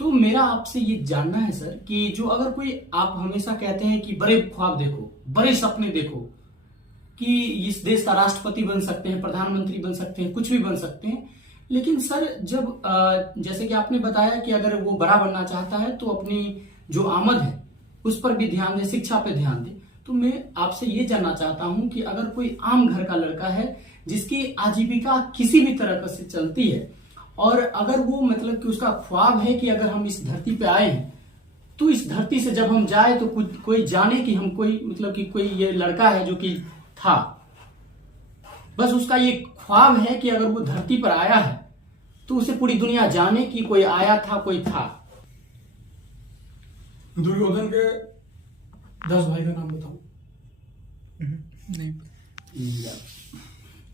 तो मेरा आपसे ये जानना है सर कि जो अगर कोई, आप हमेशा कहते हैं कि बड़े ख्वाब देखो, बड़े सपने देखो, कि इस देश का राष्ट्रपति बन सकते हैं, प्रधानमंत्री बन सकते हैं, कुछ भी बन सकते हैं। लेकिन सर जब जैसे कि आपने बताया कि अगर वो बड़ा बनना चाहता है तो अपनी जो आमद है उस पर भी ध्यान दे, शिक्षा पे ध्यान दे। तो मैं आपसे ये जानना चाहता हूं कि अगर कोई आम घर का लड़का है जिसकी आजीविका किसी भी तरह से चलती है, और अगर वो मतलब कि उसका ख्वाब है कि अगर हम इस धरती पे आए हैं तो इस धरती से जब हम जाए तो कुछ कोई जाने कि हम कोई मतलब कि कोई ये लड़का है जो कि था, बस उसका ये ख्वाब है कि अगर वो धरती पर आया है तो उसे पूरी दुनिया जाने कि कोई आया था, कोई था। दुर्योधन के 10 भाई का नाम बताओ। नहीं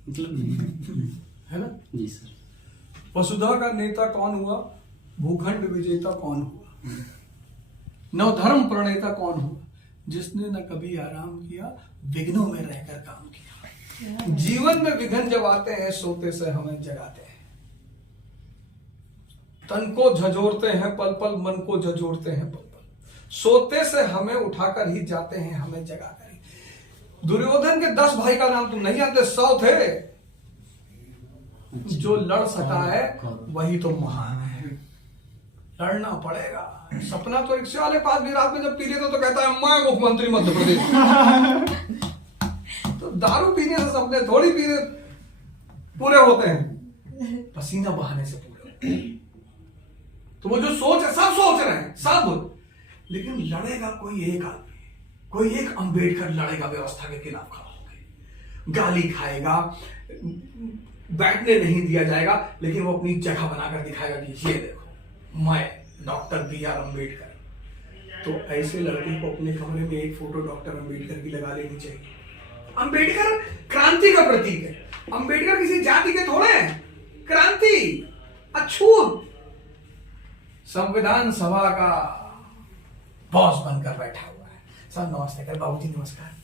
मतलब है ना? जी सर। वसुधा का नेता कौन हुआ? भूखंड विजेता कौन हुआ? नवधर्म प्रणेता कौन हुआ? जिसने न कभी आराम किया, विघ्नों में रहकर काम किया। जीवन में विघ्न जब आते हैं सोते से हमें जगाते हैं, तन को झंझोरते हैं पल पल, मन को झंझोरते हैं पल पल, सोते से हमें उठाकर ही जाते हैं, हमें जगाकर ही। दुर्योधन के 10 भाई का नाम तुम नहीं जानते? 100 थे। जो लड़ सका है वही तो महान है। लड़ना पड़ेगा। सपना तो रिक्शे वाले पास भी रात में जब पी लेते तो कहता है मैं मुख्यमंत्री मध्य प्रदेश। तो दारू पीने से सपने थोड़ी पीने पूरे होते हैं, पसीना बहाने से पूरे होते हैं। तो वो जो सोच है, सब सोच रहे हैं सब, लेकिन लड़ेगा कोई एक आदमी, कोई एक अंबेडकर लड़ेगा व्यवस्था के खिलाफ खड़ा होकर, गाली खाएगा, बैठने नहीं दिया जाएगा, लेकिन वो अपनी जगह बनाकर दिखाएगा कि ये देखो मैं डॉक्टर B.R. अंबेडकर। तो ऐसे लड़के को अपने कमरे में एक फोटो डॉक्टर अंबेडकर की लगा लेनी चाहिए। अंबेडकर क्रांति का प्रतीक है। अंबेडकर किसी जाति के थोड़े हैं। क्रांति, अछूत, संविधान सभा का बॉस बनकर बैठा हुआ है। सर नमस्ते कर, बाबूजी नमस्कार।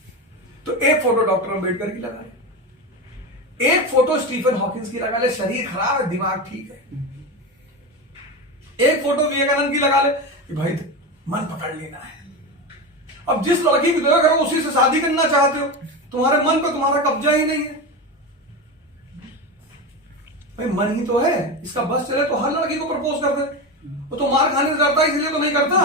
तो एक फोटो डॉक्टर अंबेडकर की लगा ले, एक फोटो स्टीफन हॉकिंस की लगा ले, शरीर खराब है दिमाग ठीक है। एक फोटो विवेकानंद की लगा ले कि भाई मन पकड़ लेना है। अब जिस लड़की की दुआ करो उसी से शादी करना चाहते हो, तुम्हारे मन पे तुम्हारा कब्जा ही नहीं है। भाई मन ही तो है, इसका बस चले तो हर लड़की को प्रपोज कर दे। वो तो मार खाने से डरता है इसलिए तो नहीं करता।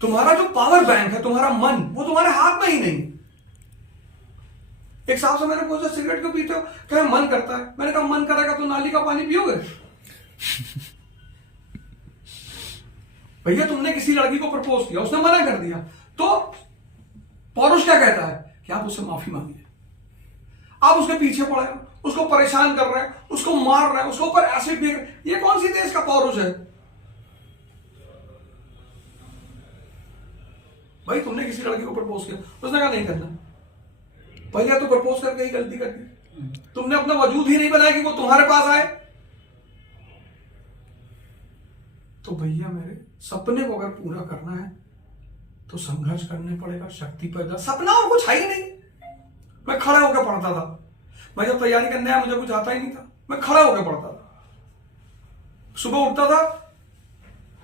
तुम्हारा जो पावर बैंक है, तुम्हारा मन, वो तुम्हारे हाथ में ही नहीं। एक साहब से मैंने पूछा सिगरेट क्यों पीते हो? क्या मन करता है। मैंने कहा मन करेगा तो नाली का पानी पियोगे? भैया तुमने किसी लड़की को प्रपोज किया, उसने मना कर दिया, तो पौरुष क्या कहता है कि आप उससे माफी मांगिए। आप उसके पीछे पड़े हो, उसको परेशान कर रहे हैं, उसको मार रहे हैं, उसके ऊपर एसिड फेंक रहे हैं। ये कौन सी देश का पौरुष है? भाई तुमने किसी लड़की को प्रपोज किया, उसने कहा नहीं करना। भैया तो प्रपोज करके ही गलती कर दी। तुमने अपना वजूद ही नहीं बनाया कि वो तुम्हारे पास आए। तो भैया मेरे सपने को अगर पूरा करना है तो संघर्ष करने पड़ेगा, शक्ति पैदा। सपना और कुछ है ही नहीं। मैं खड़ा होकर पढ़ता था। मैं जब तैयारी करने आया मुझे कुछ आता ही नहीं था, मैं खड़ा होकर पढ़ता था। सुबह उठता था,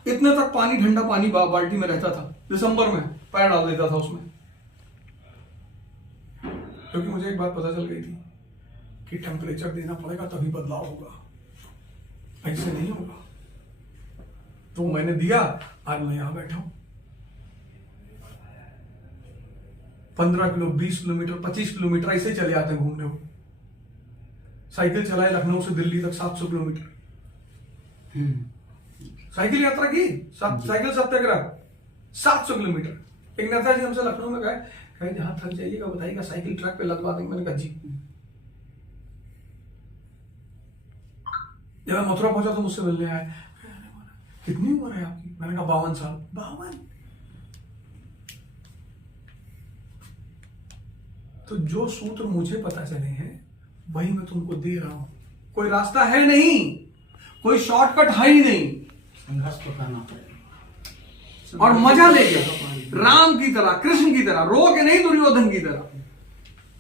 इतने तक पानी, ठंडा पानी बाल्टी में रहता था। दिसंबर में पैर डाल देता था उसमें, क्योंकि मुझे एक बात पता चल गई थी कि टेम्परेचर देना पड़ेगा तभी बदलाव होगा, ऐसे नहीं होगा। तो मैंने दिया, आज मैं यहां बैठा हूं। 15 किलो, 20 किलोमीटर, 25 किलोमीटर ऐसे चले आते हैं घूमने को। साइकिल चलाए लखनऊ से दिल्ली तक 700 किलोमीटर साइकिल यात्रा की। साइकिल सत्याग्रह 700 किलोमीटर। एक नेता जी हमसे लखनऊ में गए, कहे जहां थक जाइएगा बताइएगा, साइकिल ट्रक पे लदवा देंगे। मैंने कहा जी। जब मैं मथुरा पहुंचा तो मुझसे मिलने आए, कितनी उम्र है आपकी? मैंने कहा 52 साल। 52? तो जो सूत्र मुझे पता चले हैं वही मैं तुमको दे रहा हूं। कोई रास्ता है नहीं, कोई शॉर्टकट है ही नहीं। संघर्ष तो करना पड़ेगा और मजा लेके राम की तरह, कृष्ण की तरह, रो के नहीं, दुर्योधन की तरह,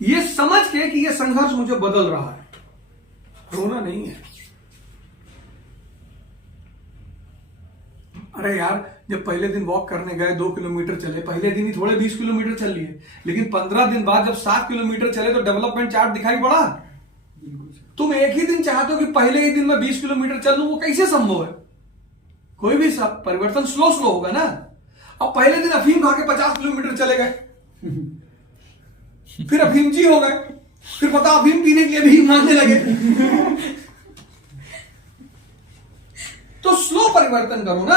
ये समझ के कि ये संघर्ष मुझे बदल रहा है। रोना नहीं है। अरे यार, जब पहले दिन वॉक करने गए 2 किलोमीटर चले, पहले दिन ही थोड़े 20 किलोमीटर चल लिए, लेकिन 15 दिन बाद जब 7 किलोमीटर चले तो डेवलपमेंट चार्ट दिखाई पड़ा। तुम एक ही दिन चाहते हो कि पहले ही दिन में 20 किलोमीटर चल लूं, वो कैसे संभव है? कोई भी परिवर्तन स्लो होगा ना। अब पहले दिन अफीम खा के 50 किलोमीटर चले गए, फिर अफीमची हो गए, फिर पता अफीम पीने के लिए भी मांगने लगे। तो स्लो परिवर्तन करो ना,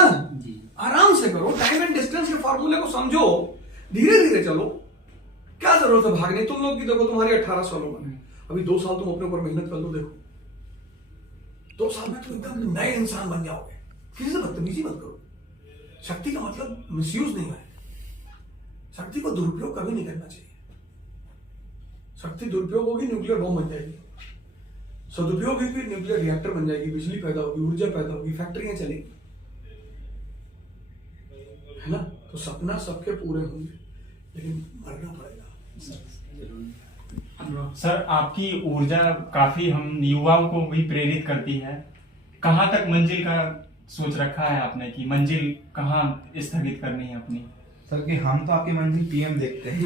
आराम से करो, टाइम एंड डिस्टेंस के फॉर्मूले को समझो, धीरे धीरे चलो। क्या जरूरत है भागने? तुम लोग की देखो, तुम्हारी 18 साल उम्र है, अभी 2 साल तुम अपने ऊपर मेहनत कर लो, देखो 2 साल में तुम एकदम नए इंसान बन जाओगे। किसी से बदतमीजी मत करो। शक्ति का मतलब मिसयूज नहीं है, शक्ति को दुरुपयोग कभी नहीं करना चाहिए। शक्ति दुरुपयोग होगी, न्यूक्लियर बॉम्ब बन जाएगी। सदुपयोग होगी, न्यूक्लियर रिएक्टर बन जाएगी, बिजली पैदा होगी, ऊर्जा पैदा होगी, फैक्ट्रियां चलेगी, है ना? तो सपना सबके पूरे होंगे, लेकिन मरना पड़ेगा। सर, आपकी ऊर्जा काफी हम युवाओं को भी प्रेरित करती है। कहाँ तक मंजिल का सोच रखा है आपने कि मंजिल कहाँ स्थगित करनी है अपनी? सर कि हम तो आपकी मंजिल पीएम देखते हैं।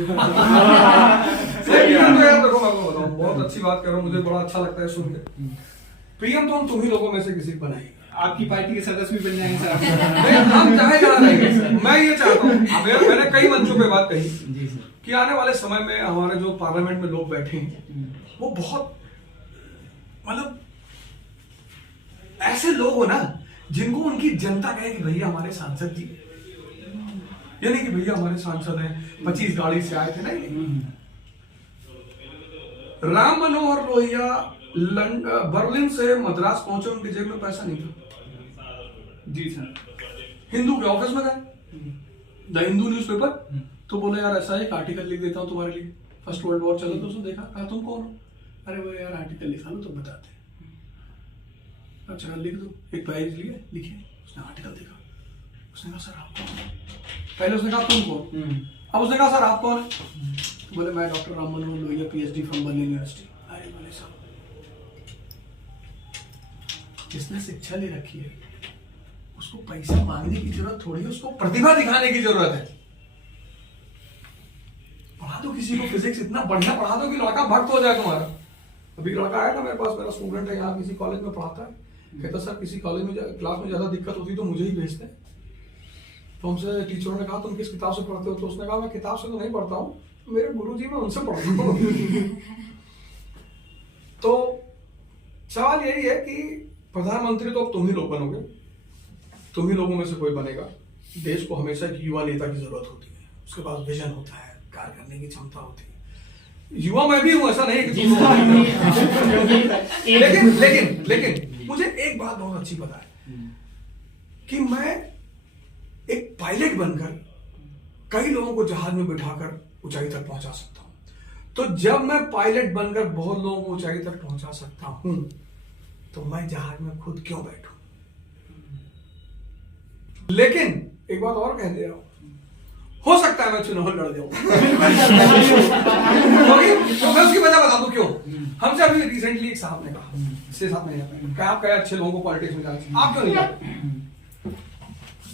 सही है। तो यार देखो, मैं आपको बताऊं, बहुत अच्छी बात कर रहा हूं, मुझे बड़ा अच्छा लगता है सुन के। पीएम तो हम तुम ही लोगों में से किसी को बनाएंगे, आपकी पार्टी के सदस्य भी बन जाएंगे सर। हम चाहे जहाँ रहेंगे। मैं ये चाहता हूँ, मैंने कई मंचों पे बात कही जी सर, कि आने वाले समय में हमारे जो पार्लियामेंट में लोग बैठे हैं, वो बहुत मतलब ऐसे लोग हो ना जिनको उनकी जनता कहे कि भैया हमारे सांसद जी, ये नहीं कि भैया हमारे सांसद हैं 25 गाड़ी से आए थे, नहीं। राम मनोहर लोहिया बर्लिन से मद्रास पहुंचे, उनकी जेब में पैसा नहीं था जी सर। हिंदू के ऑफिस में गए, द हिंदू न्यूज़पेपर, तो बोले यार ऐसा एक आर्टिकल लिख देता हूं तुम्हारे लिए, फर्स्ट वर्ल्ड वॉर चला तो उसने देखा, कहा तुम कौन हो? अरे वो यार आर्टिकल लिखा लो तो बताते। अच्छा लिख दो, एक पेज लिया, लिखे, उसने आर्टिकल देखा, उसने कहा सर आप कौन? पहले उसने कहा तुम कौन, अब उसने कहा सर आप कौन? बोले मैं doctor Ram Manohar Lohia, PhD from Berlin university. अरे बोले साहब, जिसने शिक्षा ले रखी है उसको पैसा मांगने की जरूरत थोड़ी है, उसको प्रतिभा दिखाने की जरूरत है। पढ़ा दो किसी को फिजिक्स, इतना बढ़िया पढ़ा दो कि लड़का भक्त हो जाए तुम्हारा। अभी लड़का आया था मेरे पास, मेरा स्टूडेंट है यहाँ किसी कॉलेज में पढ़ाता है, कहता सर किसी कॉलेज में क्लास में ज्यादा दिक्कत होती तो मुझे ही भेजते हैं। तो हमसे टीचरों ने कहा तुम किस किताब से पढ़ते हो? तो उसने कहा मैं किताब से तो नहीं पढ़ता हूँ, मेरे गुरुजी मैं उनसे पढ़ता हूँ। तो सवाल यही है कि प्रधानमंत्री तो अब तुम ही लोग बनोगे, तुम ही लोगों में से कोई बनेगा। देश को हमेशा एक युवा नेता की जरूरत होती है, उसके पास विजन होता है, कार्य करने की क्षमता होती है। युवा मैं भी हूं, ऐसा नहीं कि तुम लेकिन मुझे एक बात बहुत अच्छी पता है कि मैं एक पायलट बनकर कई लोगों को जहाज में बिठाकर ऊंचाई तक पहुंचा सकता हूं। तो जब मैं पायलट बनकर बहुत लोगों को ऊंचाई तक पहुंचा सकता हूं, तो मैं जहाज में खुद क्यों बैठूं? लेकिन एक बात और कह दे रहा हूं, हो सकता है मैं चुनाव लड़ जाऊं। तो मैं उसकी वजह बता दूं क्यों। हमसे अभी रिसेंटली एक साहब ने कहा, 6-7 महीने पहले, आप कहे अच्छे लोगों को पॉलिटिक्स में जाना चाहिए, आप क्यों नहीं जाते?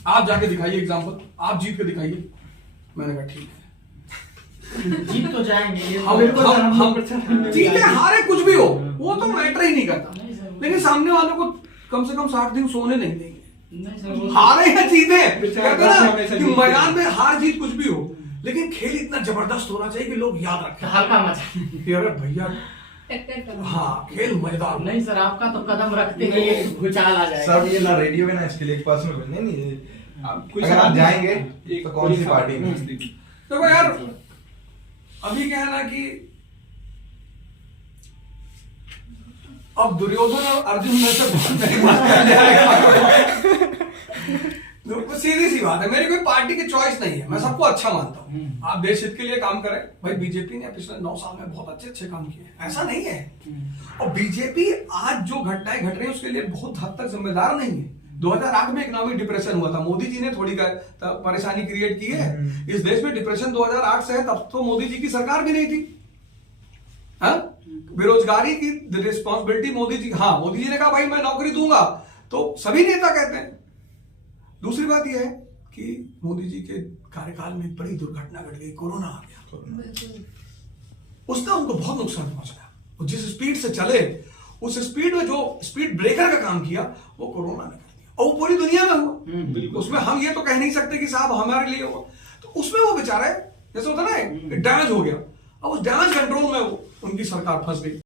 आप जाके दिखाइए एग्जाम्पल, आप जीत के दिखाइए। मैंने कहा ठीक है, जीत तो जाएंगे, हम जीते हारे कुछ भी हो वो तो मैटर ही नहीं करता, लेकिन सामने वालों को कम से कम 60 दिन सोने नहीं देंगे। हारे या जीते, कहते ना कि मैदान में हार जीत कुछ भी हो, लेकिन खेल इतना जबरदस्त होना चाहिए कि लोग याद रखें, हल्का मजा। अरे भैया हाँ खेल मजेदार। नहीं सर, आपका तो कदम रखते ही भूचाल आ जाएगा। सर ये ना रेडियो में ना इसके लिए एक पर्सनल बनने नहीं, अगर आप जाएंगे तो कौन सी पार्टी में? देखो यार, अभी क्या है ना कि अब दुर्योधन और अर्जुन में से सीधी सी बात है, मेरी कोई पार्टी की चॉइस नहीं है, मैं सबको अच्छा मानता हूँ। आप देश हित के लिए काम करें भाई। बीजेपी ने पिछले 9 साल में बहुत अच्छे काम किए, ऐसा नहीं है। और बीजेपी आज जो घटनाएं घट रही है उसके लिए बहुत हद तक जिम्मेदार नहीं है। 2008 में इकोनॉमिक डिप्रेशन हुआ था, मोदी जी ने थोड़ी परेशानी क्रिएट की है इस देश में। डिप्रेशन 2008 से है, तब तो मोदी जी की सरकार भी नहीं थी। बेरोजगारी की रिस्पॉन्सिबिलिटी मोदी जी, हाँ मोदी जी ने कहा भाई मैं नौकरी दूंगा, तो सभी नेता कहते हैं दूसरी बात यह है कि मोदी जी के कार्यकाल में एक बड़ी दुर्घटना घट गई, कोरोना आ गया। उसने उनको बहुत नुकसान पहुंचाया। वो जिस स्पीड से चले, उस स्पीड में जो स्पीड ब्रेकर का काम किया वो कोरोना ने कर दिया, और वो पूरी दुनिया में हुआ। उसमें हम ये तो कह नहीं सकते कि साहब हमारे लिए हुआ, तो उसमें वो बेचारे, जैसे होता ना डैमेज हो गया, अब उस डैमेज कंट्रोल में वो उनकी सरकार फंस गई।